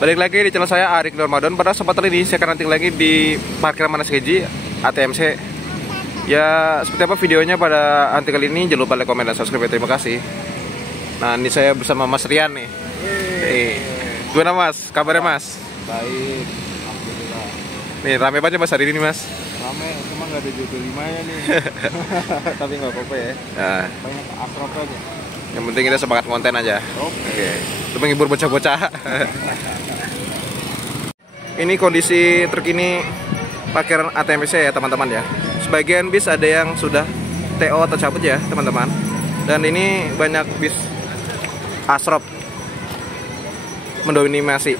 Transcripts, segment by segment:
Balik lagi di channel saya Arik Ramadan. Pada kesempatan ini saya akan nanti lagi di parkiran Manas Keji ATMC. Ya seperti apa videonya pada nanti kali ini, jangan lupa like, komen, dan subscribe. Terima kasih. Nah ini saya bersama Mas Rian nih. Gimana Mas? Kabarnya Mas? Baik, alhamdulillah. Nih rame banget Mas hari ini Mas. Rame, cuma nggak ada jodoh limanya nih. Tapi nggak apa-apa ya. Nah, Banyak akrab aja. yang penting kita semangat konten aja. Oke. Itu menghibur bocah-bocah. Ini kondisi terkini parkiran ATMC ya teman-teman ya. Sebagian bis ada yang sudah TO atau cabut ya teman-teman. Dan ini banyak bis Asrop mendominasi.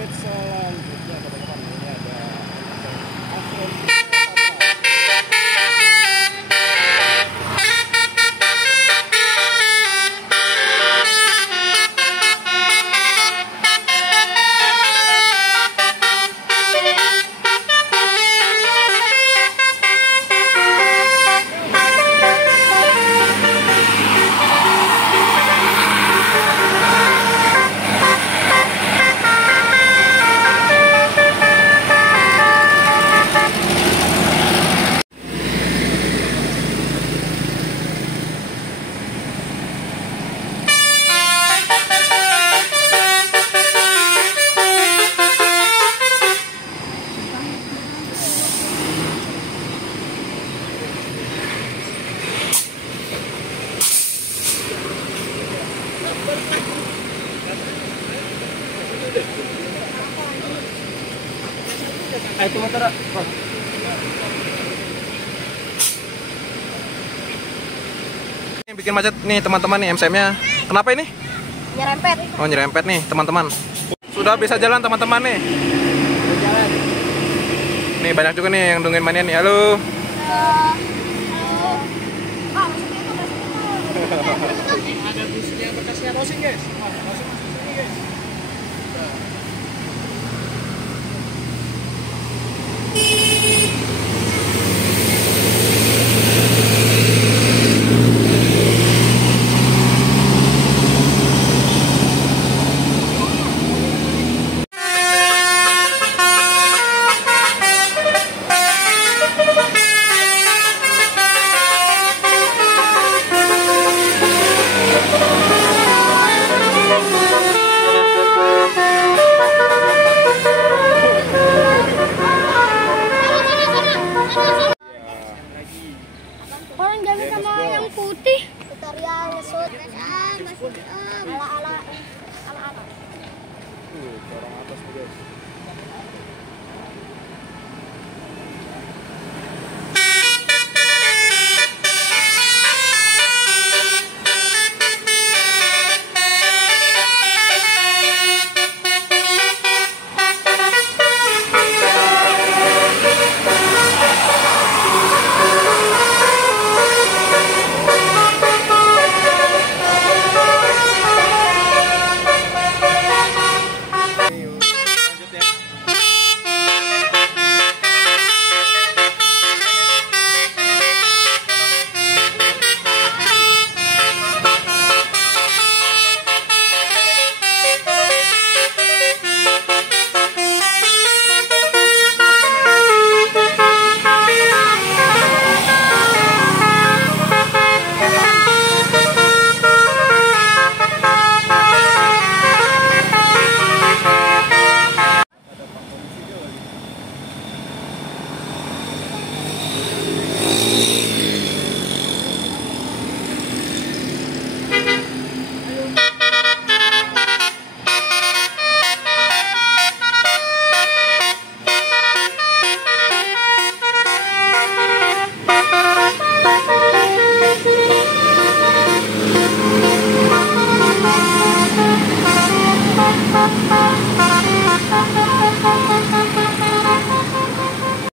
update selanjutnya teman-teman. Ini ada Astron. Itu motor. Yang bikin macet nih teman-teman nih MCM-nya. Kenapa ini? Nyerempet. Oh, nyerempet nih teman-teman. Sudah bisa jalan teman-teman nih. Jalan. Nih banyak juga nih yang nungguin mania nih. Halo. Ada busnya bekasnya rosing guys. Rosing masuk sini guys. Orang jalan sama yang putih. Tutorial ngesut. Ala-ala. Ala-ala. Orang atas tuh guys.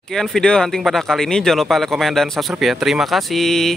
Sekian video hunting pada kali ini. Jangan lupa like, komen, dan subscribe ya. Terima kasih.